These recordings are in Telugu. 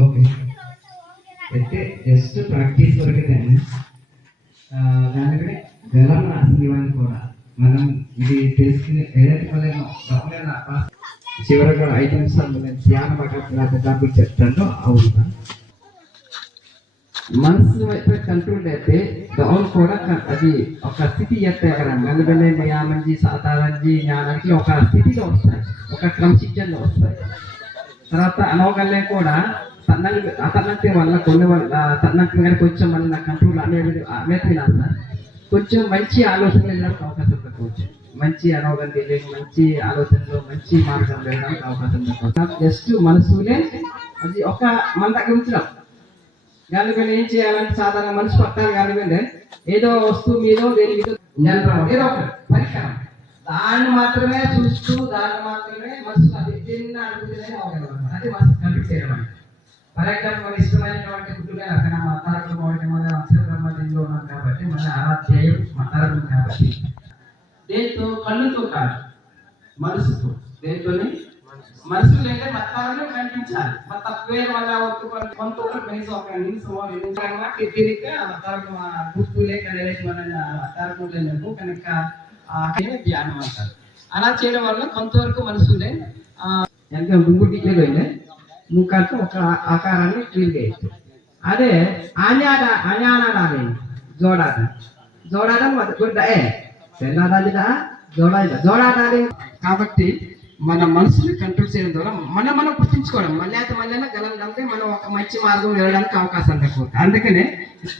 ఓకే. అయితే జస్ట్ ప్రాక్టీస్ వరకు దాన్ని దానికంటే గలం రాసివ్వాలి కూడా మనం ఇది తెలుసుకుని ఏదైతే మనం చివరిగా 5 నిమిషాలు నేను ధ్యానం ఎగ్జాంపుల్ చెప్తాను. అవునా, మనసు అయితే కంట్రోల్ అయితే డౌన్ కూడా అది ఒక స్థితి చేస్తాయి కదా. మెల్లమెల్ల నియామంజీ సాధారణజీ జ్ఞానానికి ఒక స్థితిలో వస్తాయి, ఒక క్రమశిక్షణలో వస్తాయి. తర్వాత అనవగల్నే కూడా అతనంతే వల్ల కొన్ని తనంతే కానీ కొంచెం మళ్ళీ నా కంట్రోల్ అనేది సార్ కొంచెం మంచి ఆలోచనలు వెళ్ళడానికి అవకాశం తక్కువచ్చు. మంచి అనవగండి లేదు, మంచి ఆలోచనలు మంచి మార్గం వెళ్ళడానికి అవకాశం తక్కువ. జస్ట్ మనసులే అది ఒక మన దగ్గర ఉంచడం. గాలిబెల్లి ఏం చేయాలంటే సాధారణ మనిషి పట్టాలి. గాలిబెల్లి ఏదో వస్తువు మీదో దేని మీద ఏదో ఒక పరికరం, దాన్ని మాత్రమే చూస్తూ దాన్ని మాత్రమే మనసు అది చిన్న అనుభూతినే అవగలరు. అది మనసు కంప్లీట్ చేయడం అంటే. ఫర్ ఎగ్జాంపుల్ మన ఇష్టమైనటువంటి గుడ్డుగా అక్కడ మతారకు మన అక్షరబ్రహ్మలో ఉన్నాం కాబట్టి మన ఆరాధ్యాయం మతారం కాబట్టి దేంతో కళ్ళుతో కాదు మనసుతో. దేంతోనే మనసు లేదే మతాలను కనిపించాలి. మత పేరు వల్ల కొంత ఒక నిమిషం తిరిగి మతాలకు గుర్తులే కనలేక మన మతారకు లేనకు కనుక ధ్యానం అంటారు. అలా చేయడం వల్ల కొంతవరకు మనసులే ఎంత గుంగుటికే వెళ్ళే ముఖాలకు ఒక ఆకారాన్ని క్లీన్ చేయొచ్చు. అదే అజ్ఞానాన్ని జోడాడం జోడాడాలి. కాబట్టి మన మనసుని కంట్రోల్ చేయడం ద్వారా మనం గుర్తించుకోవడం మళ్ళీ గలంటే మనం ఒక మంచి మార్గం వెళ్ళడానికి అవకాశం తక్కువ. అందుకనే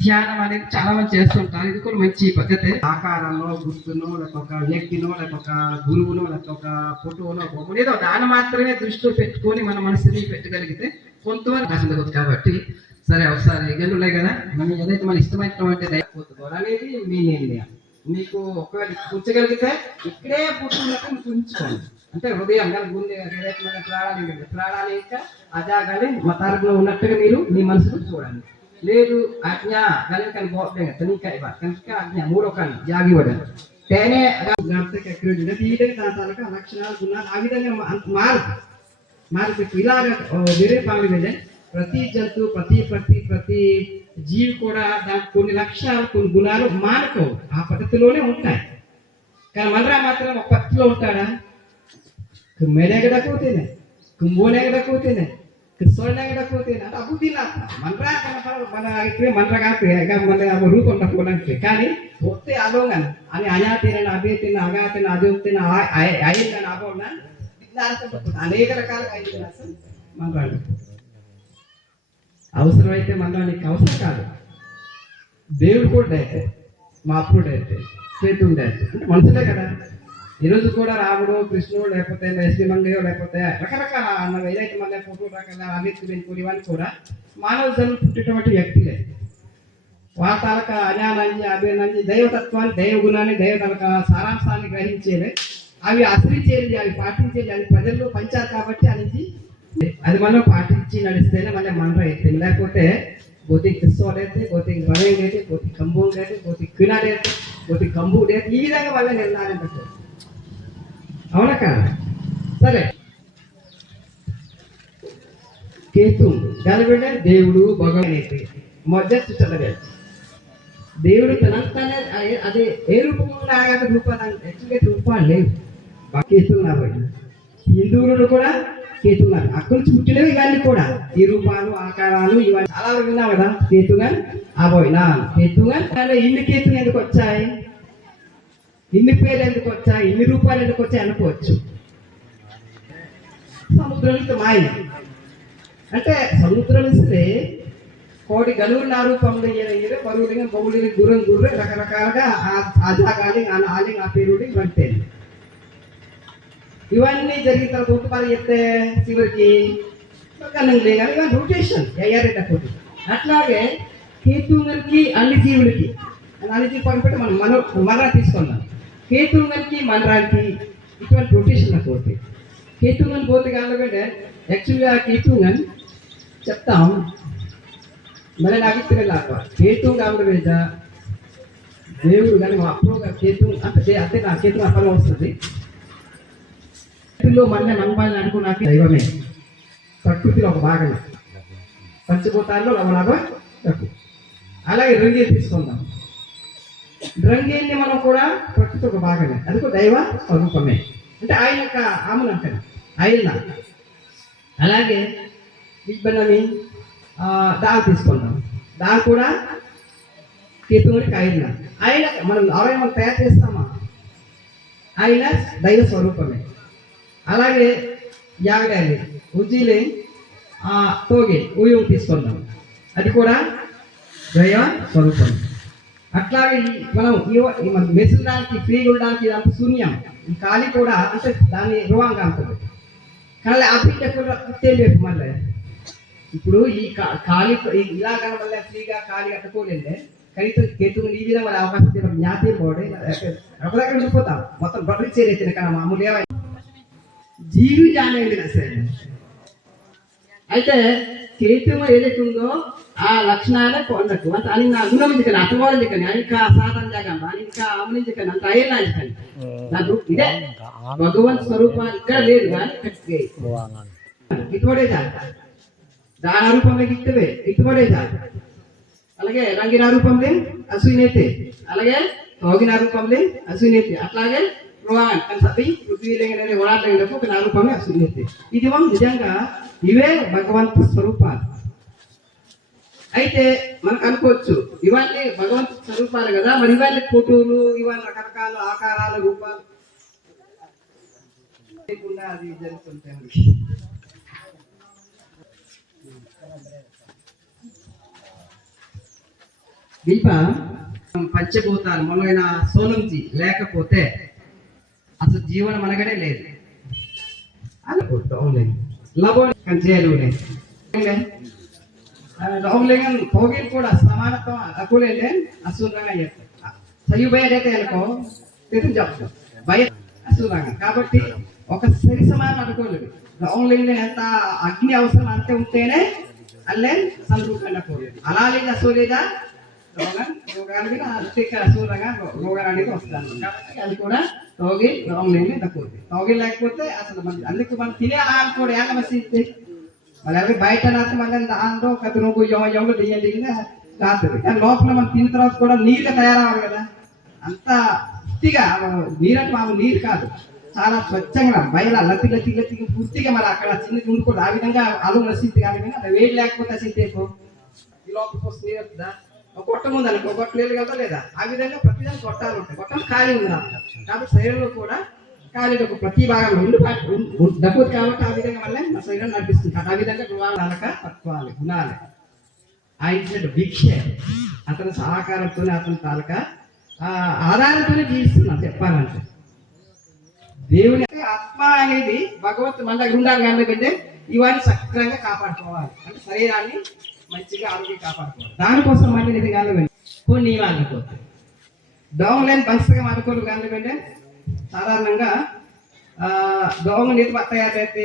ధ్యానం అనేది చాలా మంది చేస్తుంటారు. ఇది కూడా మంచి పద్ధతి. ఆకారంలో గుర్తును లేక ఒక వ్యక్తినో లేక ఒక గురువునో లేక ఒక ఫోటోనో ఏదో దాన్ని మాత్రమే దృష్టిలో పెట్టుకొని మన మనసుని పెట్టగలిగితే కొంతవరకు అవకాశం తగ్గుతుంది. కాబట్టి సరే ఒకసారి గెలున్నాయి కదా, మనం ఏదైతే మన ఇష్టమైనటువంటి దయపోతుందో అనేది మీ నిర్ణయం. మీకు ఒకవేళ కూర్చోగలిగితే ఇక్కడే పుట్టుకున్నట్టు ఉంచుకోండి. అంటే హృదయం కానీ గుండె ప్రాణాలు ఇంకా అజాగాలి మతారంలో ఉన్నట్టుగా మీరు మీ మనసుకు చూడండి. లేదు ఆజ్ఞ కనుక కనుక ఆజ్ఞ మూడో కానీ జాగివ్వడం తేనే లక్షణాలు గుణాలు ఆ విధంగా మారుతుంది. ఇలాగ వేరే పాలు వెళ్ళే ప్రతి జంతువు ప్రతి జీవి కూడా దానికి కొన్ని లక్షణాలు కొన్ని గుణాలు మానుకోవు, ఆ పద్ధతిలోనే ఉంటాయి. కానీ మనరా మాత్రం ఒక పద్ధతిలో ఉంటాడా? మెడగడకపోతేనే కుంభోనేగడకపోతేనే సోళ్ళగడకపోతేనే అది అబుద్ధి మనరా మన మనరా కాకపోతే రూపం ఉండకపోవడానికి. కానీ వస్తే అలోగన్ అని అజాతీన అభేతిన అగాతిన అజోక్తిన అయ్యిందని అబోనా అనేక రకాలుగా అయింది మనరాలు. అవసరమైతే మనరానికి అవసరం కాదు. దేవుడు కూడా అయితే మా అప్పుడు అయితే చేతుండే అయితే అంటే మనుషులే కదా. ఈరోజు కూడా రాముడు కృష్ణుడు లేకపోతే శ్రీమంగయో లేకపోతే రకరకాల అన్నవి ఏదైతే మన ఫోటో రకాల అభివృద్ధి వెనుకలు ఇవన్నీ కూడా మానవ జన్మ పుట్టినటువంటి వ్యక్తులే. వాళ్ళ తాలక అజ్ఞానాన్ని అభినంది దైవతత్వాన్ని దైవగుణాన్ని దైవతలక సారాంశాన్ని గ్రహించేది, అవి ఆశ్రయించేది, అవి పాటించేది, అది ప్రజల్లో పంచారు కాబట్టి అనేది అది మనం పాటించి నడిస్తేనే మళ్ళీ మనర అయితే. లేకపోతే పోతే క్రిస్తోలు అయితే పోతే బలైన అయితే పోతే కంబోలు అయితే పోతే కినాడు అయితే పోతే కంబుడు అయితే ఈ విధంగా మళ్ళీ వెళ్ళాలంటే అవునా కాదు? సరే, కేతు దానిబట్టే దేవుడు భగవాన్ మొదటి చదవాలి. దేవుడు తనంతానే అదే ఏ రూపంలో రూపాలు లేవు. కేతులు కాబట్టి హిందువులు కూడా కేతున్నారు. అక్కడి నుంచి పుట్టినవి ఇవన్నీ కూడా ఈ రూపాలు ఆకారాలు ఇవన్నీ అలా విన్నాం కదా. కేతుగా అబోయినా కేతుగా ఇన్ని కేతులు ఎందుకు వచ్చాయి, ఇన్ని పేర్లు ఎందుకు వచ్చాయి, ఇన్ని రూపాయలు ఎందుకు వచ్చాయి అనుకోవచ్చు. సముద్రంతో మాయ అంటే సముద్రం ఇస్తే కోటి గనులు నా రూపంలో ఈయన బరువులు బొగులు గుర్రె రకరకాలుగా ఆజాగాలి ఆలి ఆ పేరుడి వంటే ఇవన్నీ జరిగిన తర్వాత ఉత్పాదన చెప్తే చివరికి లేదు కానీ ఇవన్నీ రొటేషన్ అయ్యారేటప్పుడు. అట్లాగే కేతువులకి అన్ని జీవులకి అన్ని జీవి పడిపెట్టి మనం మనరా తీసుకున్నాం. కేతువులకి మనరానికి ఇటువంటి రొటేషన్ పోతే కేతువులను పోతే కావాలంటే యాక్చువల్గా కేతువులను చెప్తాం. మరి నాకు ఇచ్చినలాగా కేతువు కావడం మీద దేవుడు కానీ అప్పుడు కేతువు అంటే నా కేతువు అప్పలో వస్తుంది. మళ్ళీ నమ్మాలని అనుకున్నాక దైవమే ప్రకృతిలో ఒక భాగం. పంచభూతాల్లో లవణాభం తక్కువ. అలాగే రంగీలు తీసుకుందాం. రంగీల్ని మనం కూడా ప్రకృతి ఒక భాగమే, అది కూడా దైవ స్వరూపమే, అంటే ఆయన యొక్క ఆమెను అంటారు ఆయన. అలాగే విజ్బనమి దాన్ని తీసుకుందాం, దాన్ని కూడా కేతువునికి ఆయన. ఆయన మనం అవయవం తయారు చేస్తామా, ఆయన దైవ స్వరూపమే. అలాగే యాగడాలి ఉజ్జీలే తోగే ఊయం తీసుకుందాం, అది కూడా దైవ స్వరూపం. అట్లాగే మనం మన మెసడానికి ఫ్రీగా ఉండడానికి ఇదంతా శూన్యం, ఈ ఖాళీ కూడా అంటే దాన్ని రువాంగా ఉంటుంది. కానీ అభివృద్ధి కూడా తెలియదు. మళ్ళీ ఇప్పుడు ఈ ఖాళీ ఇలా కనబడలే, ఫ్రీగా ఖాళీ కట్టుకోలేదే కనీసం కేతువు ఈ విధంగా వాళ్ళ అవకాశం జ్ఞాతి పోవడం ఒక దగ్గర ఉండిపోతాం, మొత్తం బట్టలు చేరేసిన కానీ మామూలు ఏమైనా జీవి జానేది సరే. అయితే కేతువు ఏదైతే ఉందో ఆ లక్షణాలే పొందకు అంటే అని నా గుణమించకని అర్థమోడించకని ఇంకా సాధన జాగం అని ఇంకా అమలించకని అంత అయ్యేలాంచకని నాకు ఇదే భగవంత్ స్వరూపాన్ని ఇక్కడ లేదు కానీ ఇటువడే చాలు, దాని రూపంలో ఇటువే ఇటువడే చాలు. అలాగే రంగిన రూపంలో అసూనైతే, అలాగే తోగిన రూపంలో అసూనైతే, అట్లాగే సతి పృథ్వీ ఓడాటకు ఒక రూపమే అసూనైతే. ఇది మనం నిజంగా ఇవే భగవంతు స్వరూపాలు. అయితే మనకు అనుకోవచ్చు ఇవన్నీ భగవంతు స్వరూపాలు కదా, మరి ఇవన్నీ ఫోటోలు ఇవన్నీ రకరకాల ఆకారాల రూపాలు లేకుండా అది జరుగుతుంటాయి. దీప పంచభూతాలు మొదలైన సోలంజి లేకపోతే అసలు జీవనం అనగానే లేదు. అనుకుంటాం లవోలేంగన్ పోగిలు కూడా సమానత్వం అకులేంటే అసూరంగా చెప్తారు. సయ్యు బయటైతే అనుకో తెలు చెప్తాం బయ అసూరంగా. కాబట్టి ఒక సరి సమానం అనుకోలేదు. లవంలేంగా ఎంత అగ్ని అవసరం అంతే ఉంటేనే అల్లే సంరూపంగా పోలేదు. అలా లేదు అసూలేదా రోగాలు మీద అసూరంగా రోగాలు అనేది వస్తాను. కాబట్టి అది కూడా తోగి లవంలేంగా తక్కువ. తోగి లేకపోతే అసలు అందుకు మనం తినే ఆహారం కూడా ఏక మసిస్తే మళ్ళీ బయట నాటి మళ్ళీ దాంట్లో కథ నువ్వు ఎవరు దిగండి కాదు. కానీ లోపల మనం తిన్న తర్వాత కూడా నీరుగా తయారవ్వాలి కదా. అంత పూర్తిగా నీరంటే మామూలు నీరు కాదు, చాలా స్వచ్ఛంగా బయట లత్తి లత్తి లత్తి పూర్తిగా మరి అక్కడ చిన్నది ఉండిపోదు. ఆ విధంగా అలు నశించి కానీ అది వేడి లేకపోతే అసలు ఈ లోపలికి వస్తే నీరు వస్తుందా, ఒక గొట్ట ముందు అనుకో గొట్ట నీళ్ళు కదా లేదా, ఆ విధంగా ప్రతిదానికి గొట్టాలు ఉంటాయి. గొట్టం ఖాళీ ఉంది కాబట్టి శరీరంలో కూడా ఖాళీ ఒక ప్రతి భాగంలో డబ్బు కాబట్టి ఆ విధంగా వల్ల మా శరీరం నడిపిస్తుంది. ఆ విధంగా గుణాలక తత్వాలు గుణాలు ఆయన భిక్ష అతని సహకారంతోనే అతని తాలక ఆధారంతోనే జీవిస్తున్నాం. చెప్పాలంటే దేవుని ఆత్మ అనేది భగవంతు మన దగ్గర ఉండాలి కాబట్టి ఇవన్నీ సక్రంగా కాపాడుకోవాలి. అంటే శరీరాన్ని మంచిగా ఆరోగ్యం కాపాడుకోవాలి. దానికోసం మళ్ళీ ఇది కాదు కొన్ని నియమాలు పోతాయి. దోమలేని పంచగా అనుకోలు కాదు. సాధారణంగా దోమ నీటి తయారైతే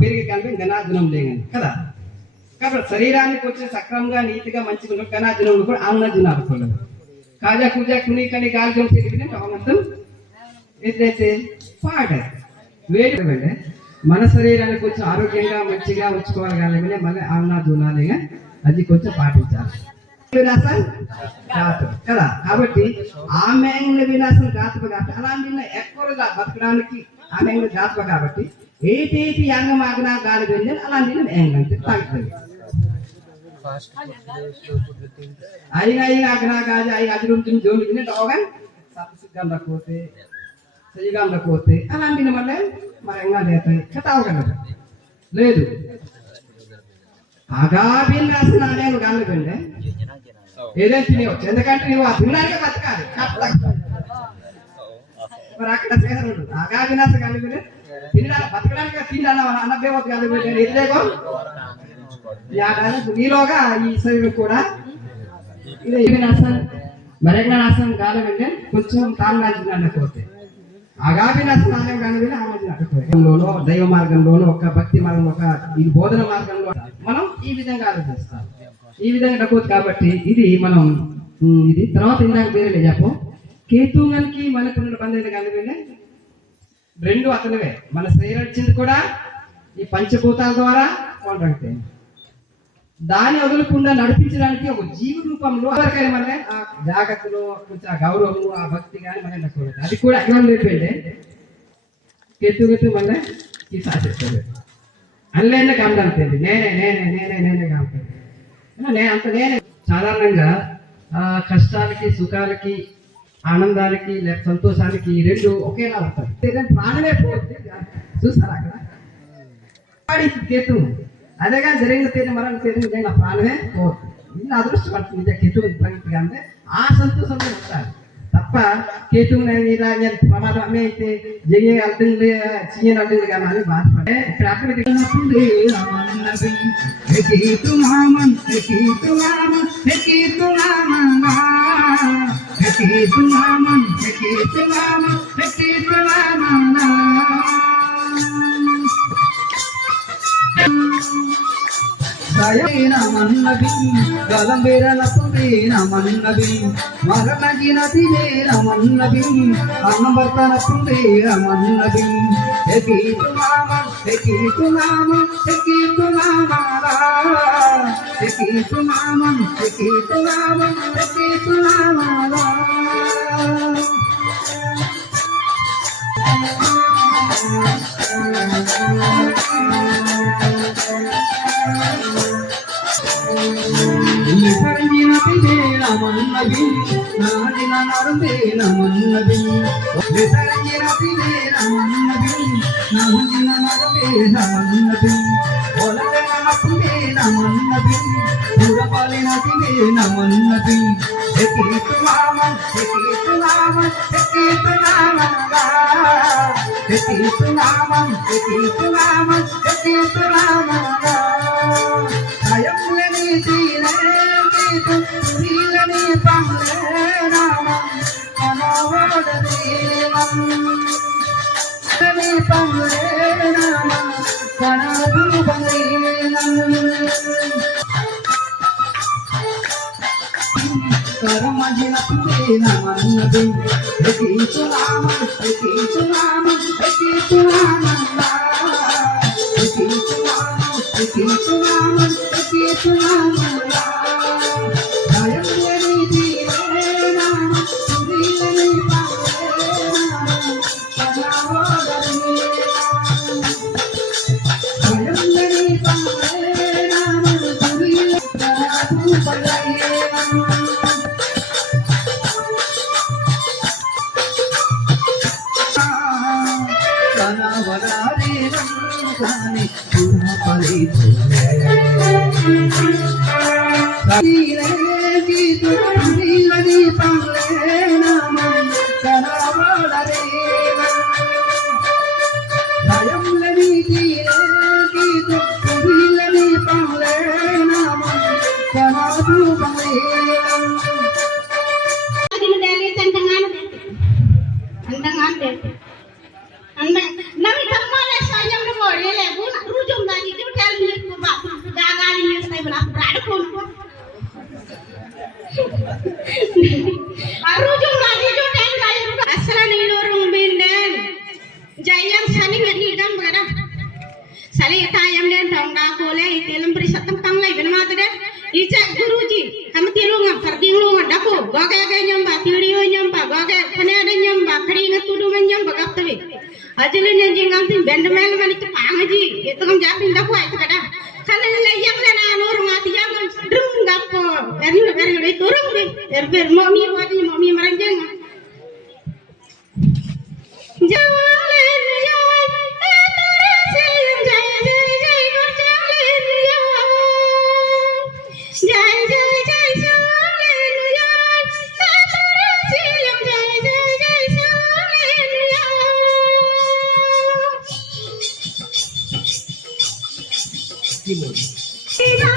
పెరిగి కలిపి ఘనార్జనం లేదండి కదా. కాబట్టి శరీరానికి వచ్చే సక్రమంగా నీతిగా మంచిగా ఘనార్జనం కూడా ఆమ్నజనం అనుకోలేదు. కాజా కూజా కునీకని గాలిజం తిరిగితే దోమంతం ఏదైతే పాట వేడి మన శరీరానికి కొంచెం ఆరోగ్యంగా మంచిగా ఉంచుకోవాలి కానీ మళ్ళీ ఆమ్నాజనాలుగా అది కొంచెం పాటించాలి. వినాశం కాదు కదా. కాబట్టి ఆమె వినాశం కాదు కాబట్టి అలాంటి ఎక్కువగా బతకడానికి ఆమె జాతక కాబట్టి ఏటి యాంగమాగనా గాలి వెళ్ళి అలాంటి ఏంగంటే తాగుతుంది. అయినా అగ్నా గాజు అయి అది ఉంటుంది జోలు వినేటోగా సప్సిద్ధం రకపోతే సరిగా రకపోతే అలాంటి మళ్ళీ మరంగా చేస్తాయి తాగలదు లేదు. అగాభిన్నాసన నేను గాలి ఏదైనా తినేవచ్చు, ఎందుకంటే నువ్వు ఆ తినడానికి బతకాలి. మరి అక్కడ చేశారు అగాభినాశ కలిపి తినడానికి బతకడానికి తిండా అనభ్యవత కలిపి ఎదురేగో నీలోగా ఈ శరీరం కూడా ఇది వినాశం మరగ్నాశం కాలంటే కొంచెం తాళపోతే అగాభినాశనం కానీ ఆలోచనలోనో దైవ మార్గంలోనో ఒక భక్తి మార్గంలో ఒక ఈ బోధన మార్గంలో మనం ఈ విధంగా ఆలోచిస్తాం. ఈ విధంగా డబ్బు కాబట్టి ఇది మనం ఇది తర్వాత ఇందాక వేరే చెప్పు కేతువుకి మనకున్న బంధువులు కానీ రెండు అతనివే. మన శరీరం వచ్చింది కూడా ఈ పంచభూతాల ద్వారా కాంట్రాక్ట్ దాన్ని వదులకుండా నడిపించడానికి ఒక జీవ రూపంలో ఎవరికైనా మన ఆ జాగ్రత్తలో కొంచెం ఆ గౌరవము ఆ భక్తి కానీ మన చూడదు. అది కూడా అగ్నం లేపండి మళ్ళీ ఈ సాధిస్తుంది అన్లైన్లో కామడుతుంది నేనే కాముతుంది నేనే సాధారణంగా కష్టాలకి సుఖాలకి ఆనందాలకి లేక సంతోషానికి ఈ రెండు ఒకేలా ఉంటాయి. లేదంటే ప్రాణమే పోతుంది చూస్తారా అక్కడ కేతు అదేగా జరిగిన తీరు మరణ తీరు నా ప్రాణమే పోతుంది. ఇలా అదృష్టపడుతుంది కేతు ప్రగతిగా అంటే ఆ సంతోషంలో ఉంటారు తప్ప కేతువు నేను ప్రమాదమే అయితే జయ అడ్డంది చీయని అడ్డంది కానీ అని బాధపడే ఇక్కడ అక్కడ మన్నవి గలంబేరలపుడే రమన్నవి మరణగినది రమన్నవి అన్నవర్తనపుడే రమన్నవి ఎకీతునామ ఎకీతునామ ఎకీతునామ ఎకీతునామ ఎకీతునామ ఎకీతునామ నమన్నవి నాదిన నరుదే నమన్నవి నమన్నవి నాదిన నరుదే నమన్నవి ఒలగనపుడే నమన్నవి పురపాలినదివే నమన్నవి ఎకీతునామ ఎకీతునామ ఎకీతునామ ఎకీతునామ ఎకీతునామ ఎకీతునామ అయములని తీరే నీలని పంలే Rama కనవడదేవం పంలే Rama కనవు బందేనం కరమజినపుడే నమన్నది ఎకీతునామ ఎకీతునామ ఎకీతునామ ఎకీతునామ ఎకీతునామ ఎకీతునామ Ajalnya jangan tim bendemel manik pangaji, itu kan japin dapu itu kada. Karena leyang lena orang mati jangan drum gapo, eri turun deh, eri mami wajib mami meranjang. Jalan ya,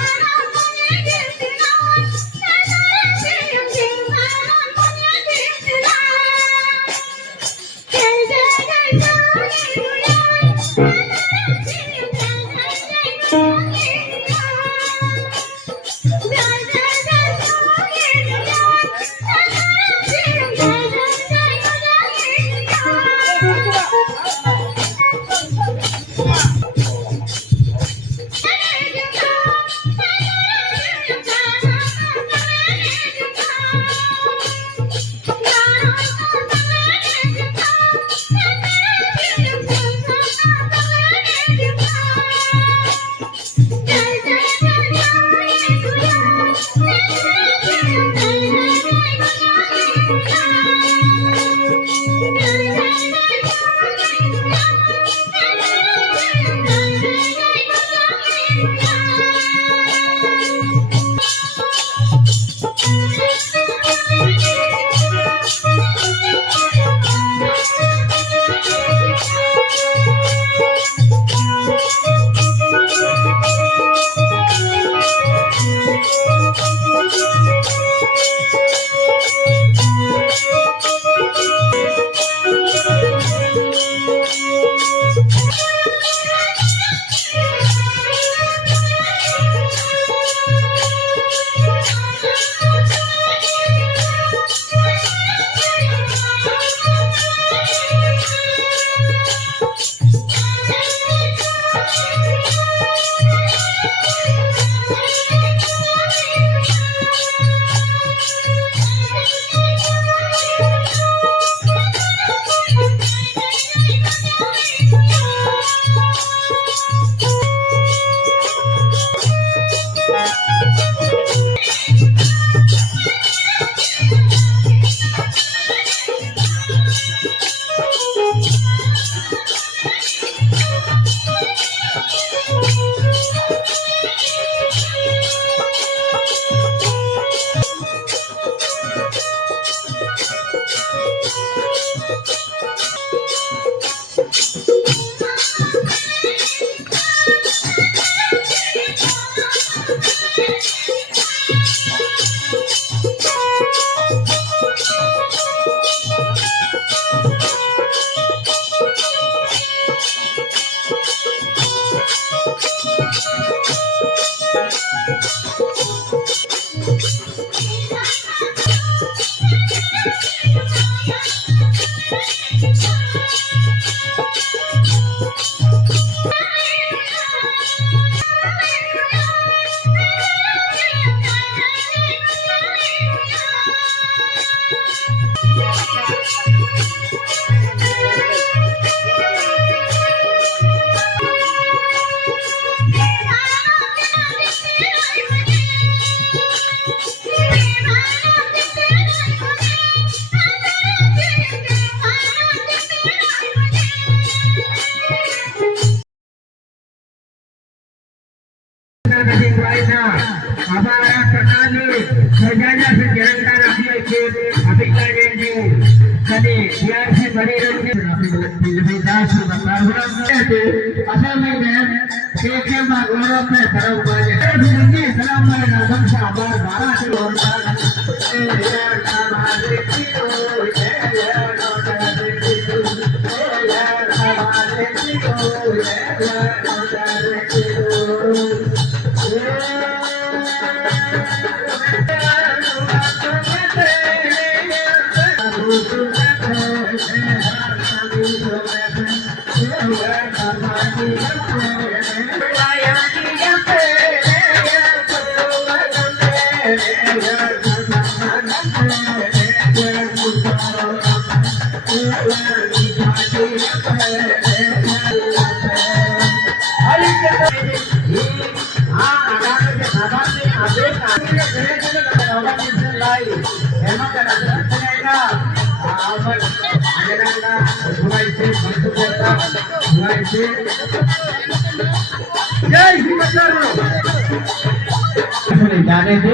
जाने थे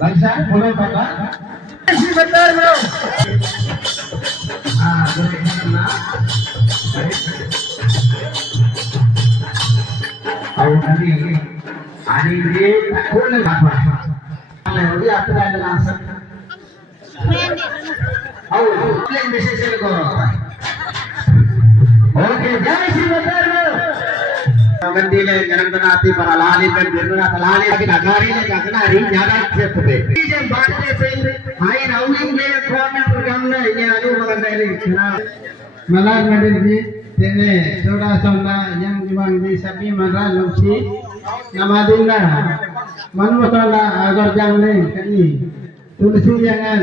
बंसा बोलो पापा आणि हे कोण बाबा एवढी आपल्याला असं हो आपले मेसेज करो ओके जय श्री मंदिरे जन्मनाथी पर लाली पर जन्मनाथ लाली की नगारी ने जगनारी ज्यादा చెప్తే ఇది బాధ్యతే హై రౌలింగ్ గే గవర్నమెంట్ ప్రోగ్రామ్ నే ये आलू मगर नहीं मलार मंदिर जी तेने थोड़ा सोना yang juang di sapi mara lusi namadilla manwatala agar jangne kani tulsi jangan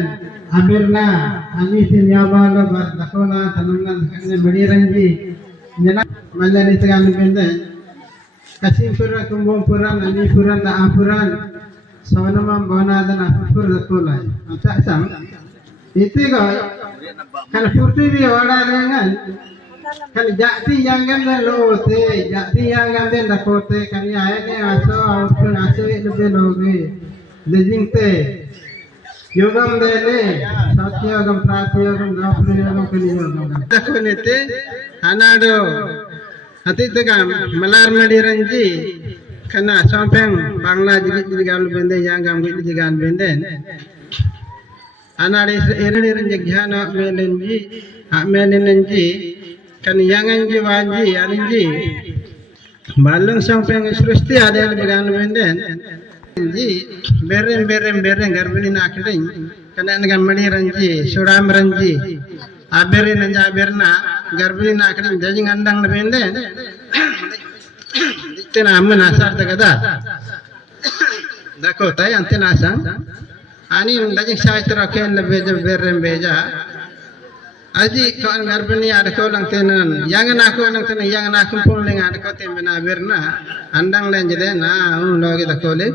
amirna ami sinyaba lo bakona tanungan kane bediranji jana malani tegan bende kasih pura kumbang puran ani puran na apuran sawanamam bana dan apur sekolah tak sam itu kau kalau purti dia orang dengan kalau jati yang kan lo te jati yang kan den dakote kan ya ini aso apun aso itu dia logi lejing te yogam dele satya yogam prati yogam dapur yogam kali yogam dakone te anado hati tegam malar madiranji kana sampeng bangla jadi gaul bende yang gam jadi gan benden anare erere renjana melenji kan yangan ji wanji aninji balung sampeng srusti ada gan benden ji berem garbini nakring kana ngam mani ranji suram ranji abere nanja berna garbini nakring jadi ngandang benden tena amna sarta kada dako tay antena sang ani lagi saya terakhir lebih berem beja aji kawan garbini ada kau lang tenan yang aku lang tenan yang aku pun leng ada kau temena berna andang len jede na logi dakole